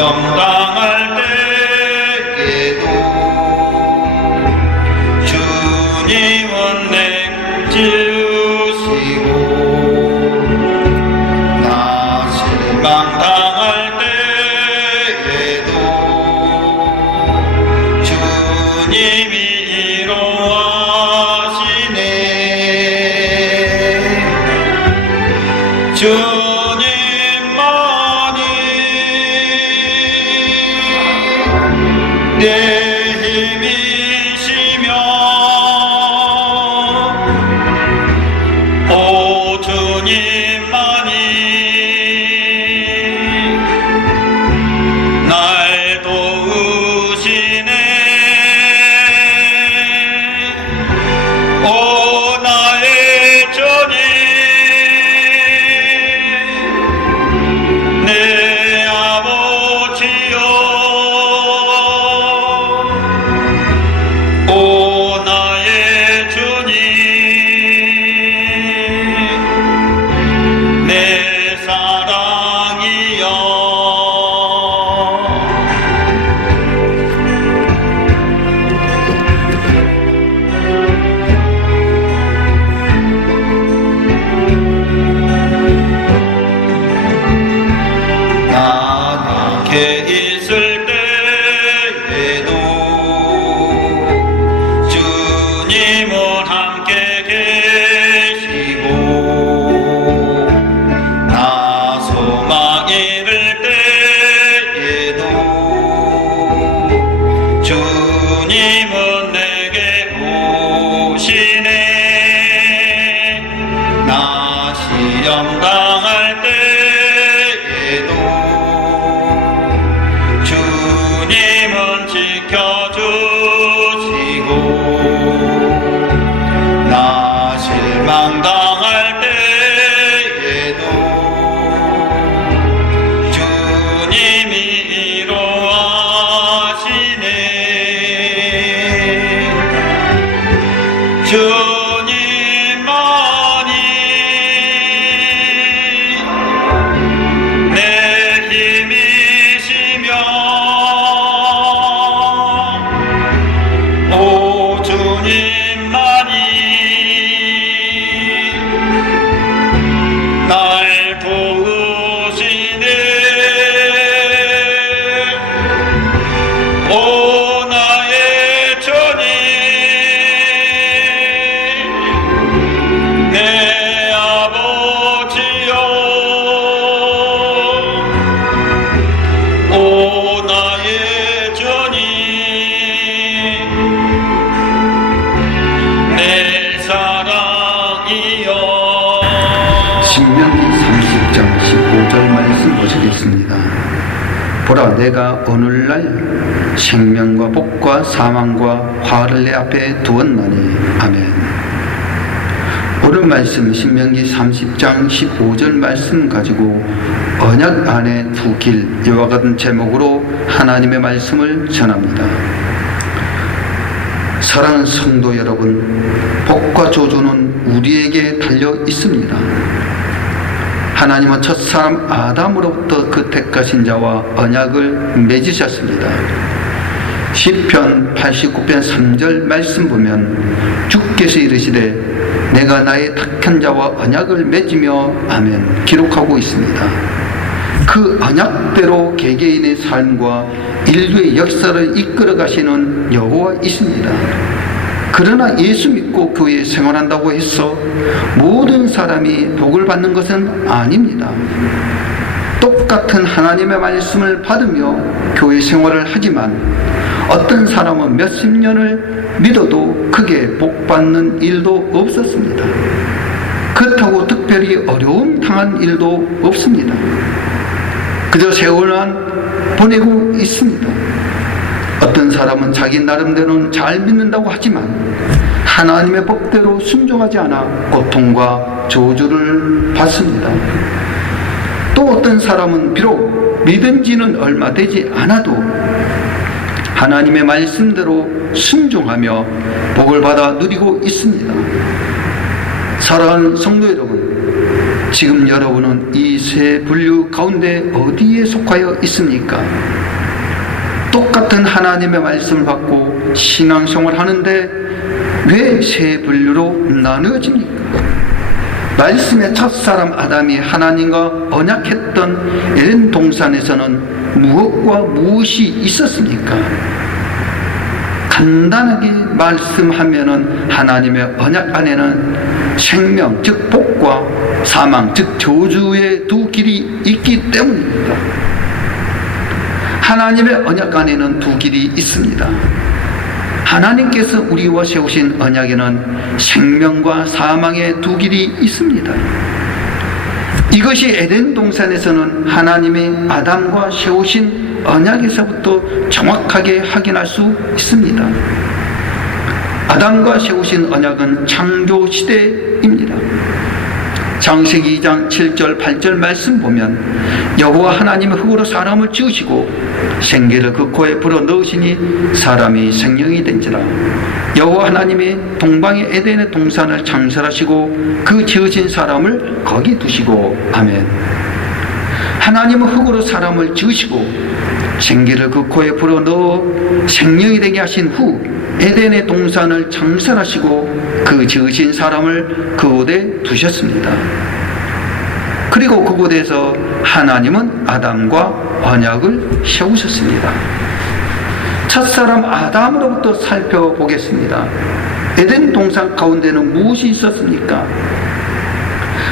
시 보라 내가 오늘날 생명과 복과 사망과 화를 내 앞에 두었나니 아멘. 오늘 말씀 신명기 30장 15절 말씀 가지고 언약 안에 두 길 이와 같은 제목으로 하나님의 말씀을 전합니다. 사랑하는 성도 여러분, 복과 조주는 우리에게 달려 있습니다. 하나님은 첫사람 아담으로부터 그 택하신 자와 언약을 맺으셨습니다. 시편 89편 3절 말씀 보면 주께서 이르시되 내가 나의 택한 자와 언약을 맺으며 아멘 기록하고 있습니다. 그 언약대로 개개인의 삶과 인류의 역사를 이끌어 가시는 여호와 있습니다. 그러나 예수 믿고 교회에 생활한다고 해서 모든 사람이 복을 받는 것은 아닙니다. 똑같은 하나님의 말씀을 받으며 교회 생활을 하지만 어떤 사람은 몇십 년을 믿어도 크게 복 받는 일도 없었습니다. 그렇다고 특별히 어려움 당한 일도 없습니다. 그저 세월만 보내고 있습니다. 어떤 사람은 자기 나름대로는 잘 믿는다고 하지만 하나님의 법대로 순종하지 않아 고통과 저주를 받습니다. 또 어떤 사람은 비록 믿은 지는 얼마 되지 않아도 하나님의 말씀대로 순종하며 복을 받아 누리고 있습니다. 사랑하는 성도 여러분, 지금 여러분은 이 세 분류 가운데 어디에 속하여 있습니까? 똑같은 하나님의 말씀을 받고 신앙생활 하는데 왜 세 분류로 나누어집니까? 말씀의 첫사람 아담이 하나님과 언약했던 에덴 동산에서는 무엇과 무엇이 있었습니까? 간단하게 말씀하면은 하나님의 언약 안에는 생명, 즉 복과 사망, 즉 저주의 두 길이 있기 때문입니다. 하나님의 언약 안에는 두 길이 있습니다. 하나님께서 우리와 세우신 언약에는 생명과 사망의 두 길이 있습니다. 이것이 에덴 동산에서는 하나님의 아담과 세우신 언약에서부터 정확하게 확인할 수 있습니다. 아담과 세우신 언약은 창조 시대입니다. 장세기 2장 7절 8절 말씀 보면 여호와 하나님의 흙으로 사람을 지으시고 생기를 그 코에 불어 넣으시니 사람이 생명이 된지라. 여호와 하나님이 동방의 에덴의 동산을 창설하시고 그 지으신 사람을 거기 두시고 아멘. 하나님은 흙으로 사람을 지으시고 생기를 그 코에 불어 넣어 생명이 되게 하신 후 에덴의 동산을 창설하시고 그 지으신 사람을 그곳에 두셨습니다. 그리고 그곳에서 하나님은 아담과 언약을 세우셨습니다. 첫사람 아담으로부터 살펴보겠습니다. 에덴 동산 가운데는 무엇이 있었습니까?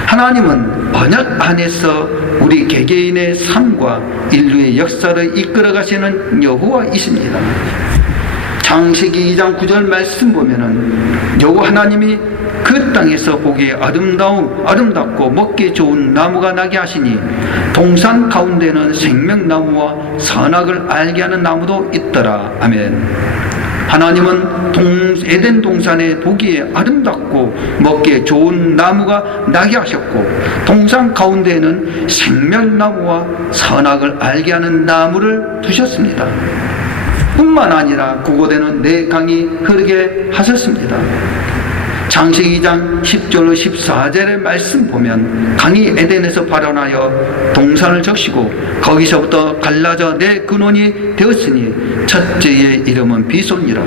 하나님은 언약 안에서 우리 개개인의 삶과 인류의 역사를 이끌어 가시는 여호와이십니다. 장세기 2장 9절 말씀 보면은 여호와 하나님이 그 땅에서 보기에 아름다움 아름답고 먹기 좋은 나무가 나게 하시니 동산 가운데는 생명나무와 선악을 알게 하는 나무도 있더라 아멘. 하나님은 동, 에덴 동산에 보기에 아름답고 먹기에 좋은 나무가 나게 하셨고 동산 가운데에는 생명나무와 선악을 알게 하는 나무를 두셨습니다. 뿐만 아니라 그곳에는 네 강이 흐르게 하셨습니다. 장세기 2장 10절로 14절의 말씀 보면 강이 에덴에서 발원하여 동산을 적시고 거기서부터 갈라져 내 근원이 되었으니 첫째의 이름은 비손이라.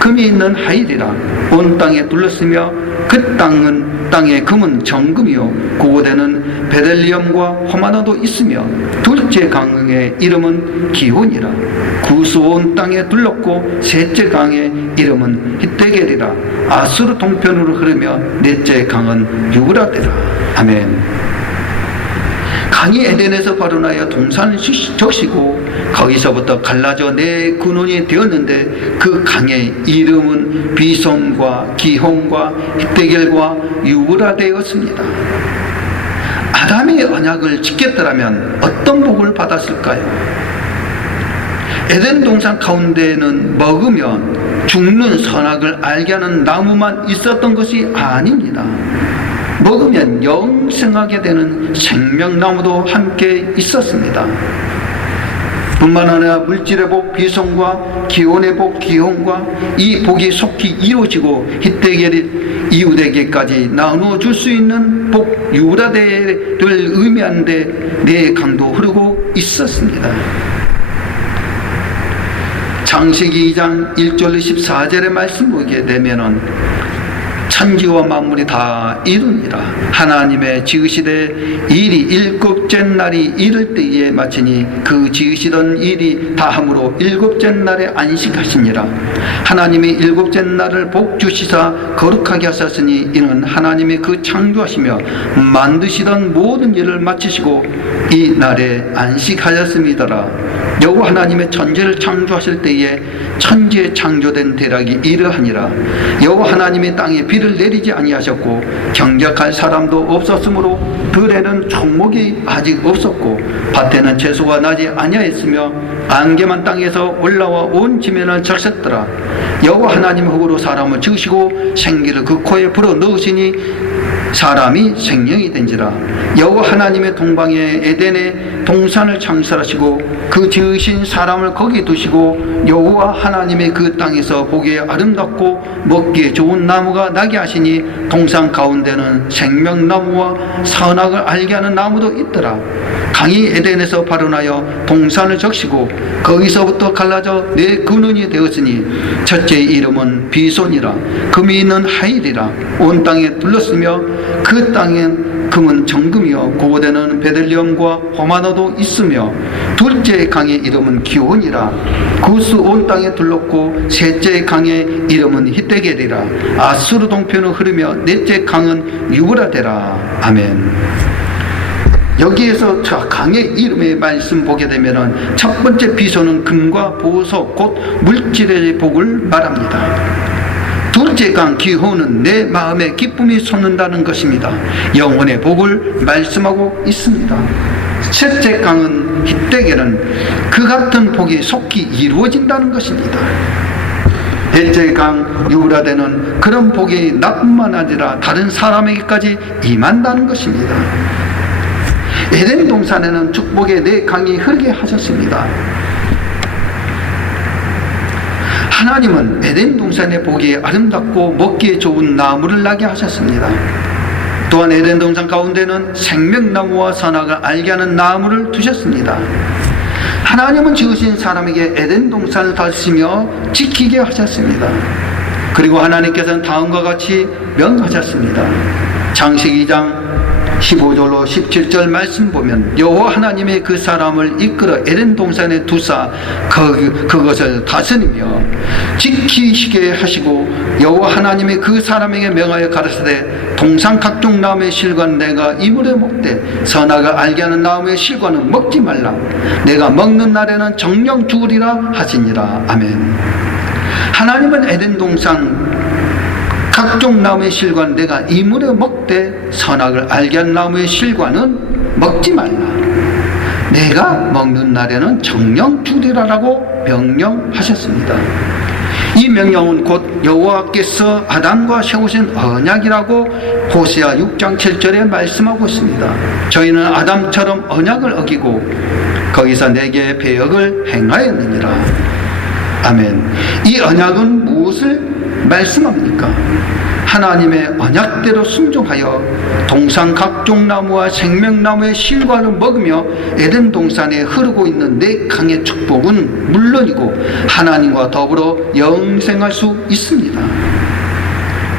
금이 있는 하일이라. 온 땅에 둘렀으며 그 땅은 땅의 금은 정금이요. 그곳에는 베델리엄과 호마노도 있으며 둘째 강의 이름은 기혼이라 구수 온 땅에 둘렀고 셋째 강의 이름은 히데겔이라 아수르 동편으로 흐르며 넷째 강은 유브라데라 아멘 강이 에덴에서 발원하여 동산을 적시고 거기서부터 갈라져 내 근원이 되었는데 그 강의 이름은 비손과 기홍과 히데겔과 유브라데였습니다. 아담이 언약을 지켰더라면 어떤 복을 받았을까요? 에덴 동산 가운데에는 먹으면 죽는 선악을 알게 하는 나무만 있었던 것이 아닙니다. 먹으면 영생하게 되는 생명나무도 함께 있었습니다. 뿐만 아니라 물질의 복 비성과 기온의 복 기온과 이 복이 속히 이루어지고 희대계를 이웃에게까지 나누어 줄 수 있는 복 유라대를 의미하는데 내 강도 흐르고 있었습니다. 창세기 2장 1절 14절의 말씀 보게 되면은 천지와 만물이 다 이루니라. 하나님의 지으시되 일이 일곱째 날이 이를 때에 마치니 그 지으시던 일이 다 함으로 일곱째 날에 안식하시니라. 하나님이 일곱째 날을 복 주시사 거룩하게 하셨으니 이는 하나님이 그 창조하시며 만드시던 모든 일을 마치시고 이 날에 안식하였음이더라 여호와 하나님의 천지를 창조하실 때에 천지에 창조된 대략이 이러하니라. 여호와 하나님이 땅에 비를 내리지 아니하셨고 경작할 사람도 없었으므로 들에는 총목이 아직 없었고 밭에는 채소가 나지 아니하였으며 안개만 땅에서 올라와 온 지면을 적셨더라. 여호와 하나님의 흙으로 사람을 지으시고 생기를 그 코에 불어 넣으시니 사람이 생명이 된지라. 여호와 하나님의 동방에 에덴에 동산을 창설하시고 그 지으신 사람을 거기 두시고 여호와 하나님의 그 땅에서 보기에 아름답고 먹기에 좋은 나무가 나게 하시니 동산 가운데는 생명나무와 선악을 알게 하는 나무도 있더라. 강이 에덴에서 발원하여 동산을 적시고 거기서부터 갈라져 네 근원이 되었으니 첫째 이름은 비손이라. 금이 있는 하일이라. 온 땅에 둘렀으며 그 땅엔 금은 정금이요 고대는 베들리엄과 호마노도 있으며 둘째 강의 이름은 기온이라 구스 온 땅에 둘렀고 셋째 강의 이름은 히데겔이라 아수르 동편을 흐르며 넷째 강은 유브라데라 아멘. 여기에서 저 강의 이름의 말씀 보게 되면은 첫 번째 비소는 금과 보석 곧 물질의 복을 말합니다. 강 기호는 내 마음에 기쁨이 솟는다는 것입니다. 영혼의 복을 말씀하고 있습니다. 셋째 강은 히데겔은 그 같은 복이 속히 이루어진다는 것입니다. 넷째 강 유브라데는 그런 복이 나뿐만 아니라 다른 사람에게까지 임한다는 것입니다. 에덴 동산에는 축복의 네 강이 흐르게 하셨습니다. 하나님은 에덴 동산의 보기에 아름답고 먹기에 좋은 나무를 나게 하셨습니다. 또한 에덴 동산 가운데는 생명나무와 선악을 알게 하는 나무를 두셨습니다. 하나님은 지으신 사람에게 에덴 동산을 다스리며 지키게 하셨습니다. 그리고 하나님께서는 다음과 같이 명하셨습니다. 장식 2장 15절로 17절 말씀 보면 여호와 하나님의 그 사람을 이끌어 에덴 동산에 두사 그, 그것을 다스리며 지키시게 하시고 여호와 하나님이 그 사람에게 명하여 가르치되 동산 각종 나무의 실과는 내가 이물에 먹되 선악을 알게 하는 나무의 실과는 먹지 말라. 내가 먹는 날에는 정령 죽으리라 하시니라. 아멘. 하나님은 에덴 동산 각종 나무의 실과는 내가 이물에 먹되 선악을 알게 한 나무의 실과는 먹지 말라. 내가 먹는 날에는 정령 죽으리라라고 명령하셨습니다. 이 명령은 곧 여호와께서 아담과 세우신 언약이라고 호세아 6장 7절에 말씀하고 있습니다. 저희는 아담처럼 언약을 어기고 거기서 내게 배역을 행하였느니라. 아멘. 이 언약은 무엇을 말씀합니까? 하나님의 언약대로 순종하여 동산 각종 나무와 생명나무의 실과를 먹으며 에덴 동산에 흐르고 있는 내 강의 축복은 물론이고 하나님과 더불어 영생할 수 있습니다.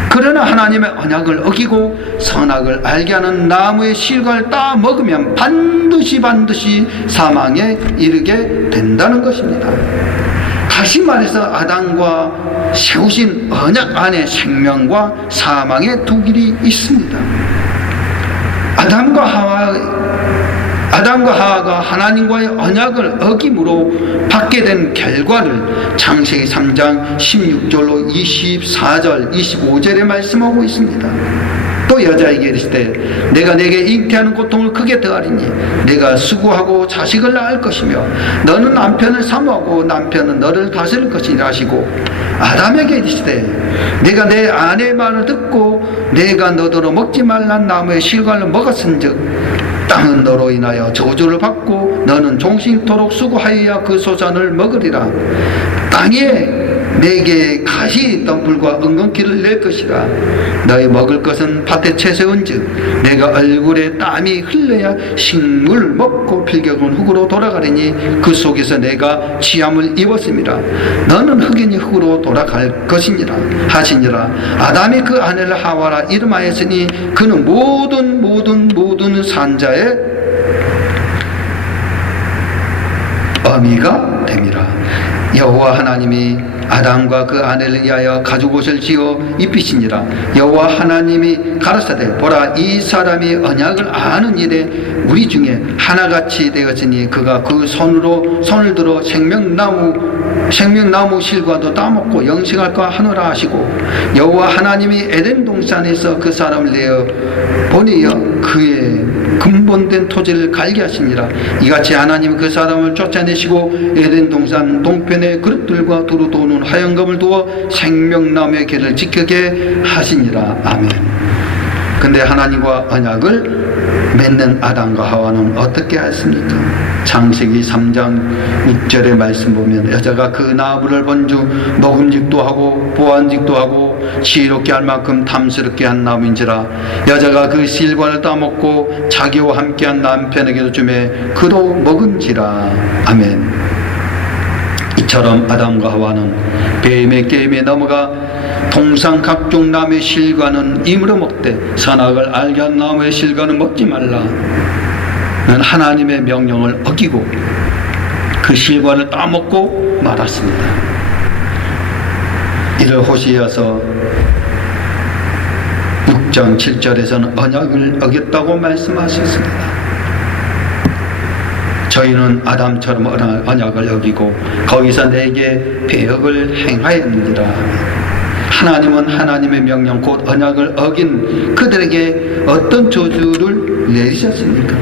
그러나 하나님의 언약을 어기고 선악을 알게 하는 나무의 실과를 따 먹으면 반드시 반드시 사망에 이르게 된다는 것입니다. 다시 말해서 아담과 세우신 언약 안에 생명과 사망의 두 길이 있습니다. 아담과 하와 아담과 하와가 하나님과의 언약을 어김으로 받게 된 결과를 창세기 3장 16절로 24절, 25절에 말씀하고 있습니다. 또 여자에게 이르시되 내가 내게 잉태하는 고통을 크게 더하리니 내가 수고하고 자식을 낳을 것이며 너는 남편을 사모하고 남편은 너를 다스릴 것이라 하시고 아담에게 이르시되 내가 내 아내의 말을 듣고 내가 너더러 먹지 말란 나무의 실과를 먹었은즉 땅은 너로 인하여 저주를 받고 너는 종신토록 수고하여야 그 소산을 먹으리라. 땅에 내게 가시 있던 불과 은근키를 낼 것이라. 너희 먹을 것은 밭에 채세운즉 내가 얼굴에 땀이 흘러야 식물 먹고 필격은 흙으로 돌아가리니 그 속에서 내가 취함을 입었습니다 너는 흑인이 흙으로 돌아갈 것이니라. 하시니라. 아담이 그 아내를 하와라 이름하였으니 그는 모든 모든 모든 산자의 어미가 됨이라. 여호와 하나님이 아담과 그 아내를 위하여 가죽 옷을 지어 입히시니라. 여호와 하나님이 가라사대 보라 이 사람이 언약을 아는 일에 우리 중에 하나같이 되었으니 그가 그 손으로 손을 들어 생명나무 생명나무 실과도 따먹고 영생할까 하노라 하시고 여호와 하나님이 에덴 동산에서 그 사람을 내어 보내어 그의 근본된 토지를 갈게 하시니라 이같이 하나님 그 사람을 쫓아내시고 에덴 동산 동편에 그릇들과 두루 도는 하얀검을 두어 생명나무의 길을 지키게 하시니라. 아멘. 근데 하나님과 언약을 맺는 아담과 하와는 어떻게 했습니까? 창세기 3장 6절의 말씀 보면 여자가 그 나무를 본주 먹음직도 하고 보안직도 하고 지혜롭게 할 만큼 탐스럽게 한 나무인지라 여자가 그 실과를 따먹고 자기와 함께한 남편에게도 주매 그도 먹은지라. 아멘. 이처럼 아담과 하와는 뱀의 게임에 넘어가 동상 각종 나무의 실과는 임으로 먹되 선악을 알게 한 나무의 실과는 먹지 말라. 는 하나님의 명령을 어기고 그 실과를 따먹고 말았습니다. 이를 호시아서 6장 7절에서는 언약을 어겼다고 말씀하셨습니다. 저희는 아담처럼 언약- 언약을 어기고 거기서 내게 배역을 행하였느니라. 하나님은 하나님의 명령 곧 언약을 어긴 그들에게 어떤 저주를 내리셨습니까?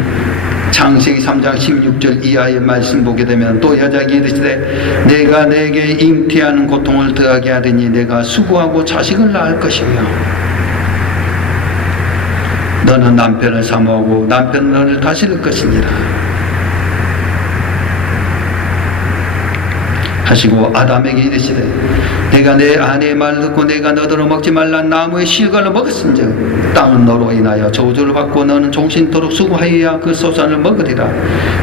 창세기 3장 16절 이하의 말씀 보게 되면 또 여자에게 이르시되 내가 내게 잉태하는 고통을 더하게 하리니 내가 수고하고 자식을 낳을 것이며 너는 남편을 사모하고 남편은 너를 다스릴 것이니라 하시고 아담에게 이르시되 내가 내 아내의 말을 듣고 내가 너더러 먹지 말란 나무의 실과를 먹었은즉 땅은 너로 인하여 저주를 받고 너는 종신토록 수고하여야 그 소산을 먹으리라.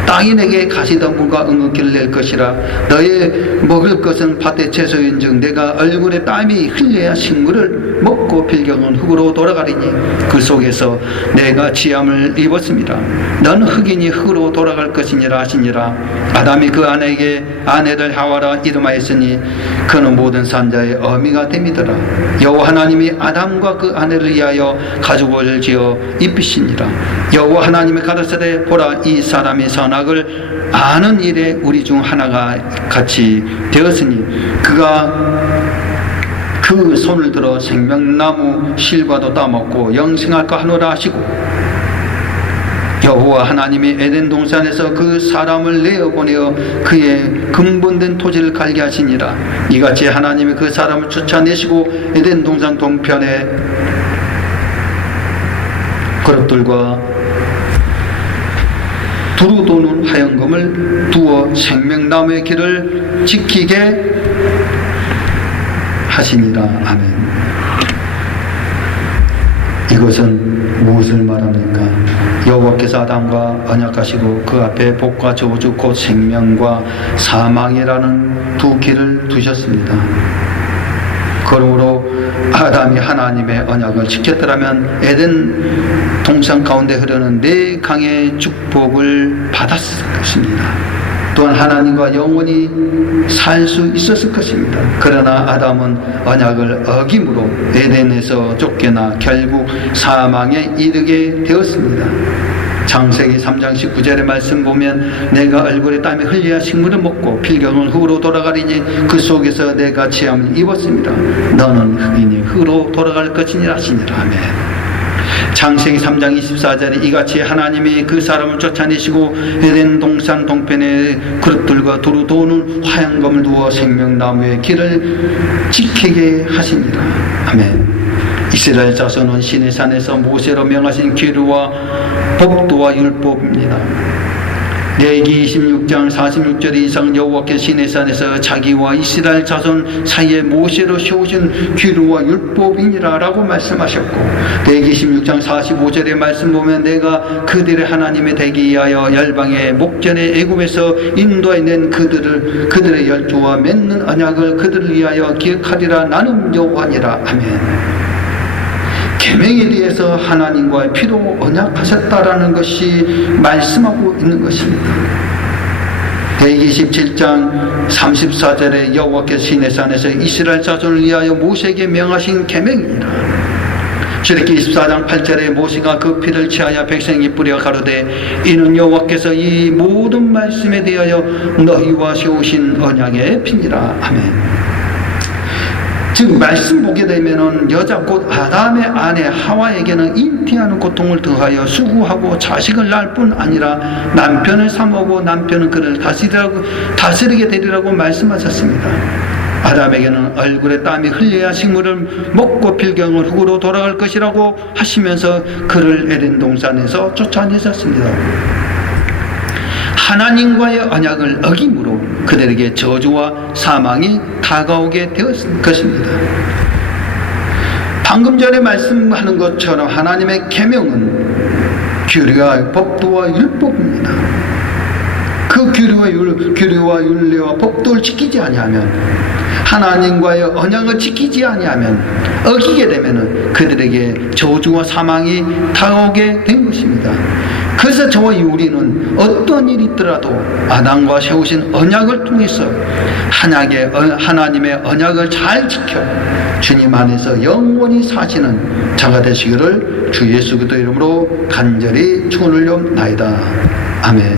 땅이 내게 가시덤불과 응응기를 낼 것이라. 너의 먹을 것은 밭의 채소인즉 내가 얼굴에 땀이 흘려야 식물을 먹고 필경은 흙으로 돌아가리니 그 속에서 내가 지함을 입었습니다. 너는 흑인이 흙으로 돌아갈 것이니라 하시니라. 아담이 그 아내에게 아내를 하와라 이름하였으니 그는 모든 산자의 어미가 됨이더라. 여호와 하나님이 아담과 그 아내를 위하여 가죽을 지어 입히시니라. 여호와 하나님이 가르쳐되 보라 이 사람이 선악을 아는 일에 우리 중 하나가 같이 되었으니 그가 그 손을 들어 생명나무 실과도 따먹고 영생할까 하노라 하시고 여호와 하나님이 에덴 동산에서 그 사람을 내어 보내어 그의 근본된 토지를 갈게 하시니라. 이같이 하나님이 그 사람을 쫓아내시고 에덴 동산 동편에 그릇들과 두루 도는 하얀검을 두어 생명나무의 길을 지키게 하시니라. 아멘 이것은 무엇을 말합니까? 여호와께서 아담과 언약하시고 그 앞에 복과 저주 곧 생명과 사망이라는 두 길을 두셨습니다. 그러므로 아담이 하나님의 언약을 지켰더라면 에덴 동산 가운데 흐르는 네 강의 축복을 받았을 것입니다. 또한 하나님과 영원히 살 수 있었을 것입니다. 그러나 아담은 언약을 어김으로 에덴에서 쫓겨나 결국 사망에 이르게 되었습니다. 창세기 3장 19절의 말씀 보면 내가 얼굴에 땀이 흘려야 식물을 먹고 필경은 흙으로 돌아가리니 그 속에서 내가 취함을 입었습니다. 너는 흑인이 흙으로 돌아갈 것이니라 하시니라 아멘. 창세기 3장 24절에 이같이 하나님이 그 사람을 쫓아내시고 에덴 동산 동편에 그릇들과 두루 도는 화양검을 두어 생명나무의 길을 지키게 하시니라 아멘. 이스라엘 자손은 신의 산에서 모세로 명하신 규례와 법도와 율법입니다 레기 26장 46절 이상 여호와께 신의 산에서 자기와 이스라엘 자손 사이에 모세로 세우신 규례와 율법이니라 라고 말씀하셨고 레기 16장 45절의 말씀 보면 내가 그들의 하나님의 되기 위하여 열방의 목전에 애굽에서 인도해 낸 그들을 그들의 열조와 맺는 언약을 그들을 위하여 기억하리라. 나는 여호와니라. 아멘 계명에 대해서 하나님과의 피로 언약하셨다라는 것이 말씀하고 있는 것입니다. 대기 17장 34절에 여호와께서 시내산에서 이스라엘 자손을 위하여 모세에게 명하신 계명이라. 출애기 24장 8절에 모세가 그 피를 취하여 백성이 뿌려 가로되 이는 여호와께서 이 모든 말씀에 대하여 너희와 세우신 언약의 피니라. 아멘. 즉 말씀 보게 되면은 여자 곧 아담의 아내 하와에게는 잉태하는 고통을 더하여 수고하고 자식을 낳을 뿐 아니라 남편을 삼하고 남편은 그를 다스리라고 다스리게 되리라고 말씀하셨습니다. 아담에게는 얼굴에 땀이 흘려야 식물을 먹고 필경을 흙으로 돌아갈 것이라고 하시면서 그를 에덴 동산에서 쫓아내셨습니다. 하나님과의 언약을 어김으로 그들에게 저주와 사망이 다가오게 되었을 것입니다. 방금 전에 말씀하는 것처럼 하나님의 계명은 규례와 법도와 율법입니다. 그 규례와 율, 규례와 율례와 법도를 지키지 아니하면 하나님과의 언약을 지키지 아니하면 어기게 되면은 그들에게 저주와 사망이 다가오게 된 것입니다. 그래서 저와 우리는 어떤 일이 있더라도 아담과 세우신 언약을 통해서 하나님의, 하나님의 언약을 잘 지켜 주님 안에서 영원히 사시는 자가 되시기를 주 예수 그리스도 이름으로 간절히 축원을 옵나이다. 아멘.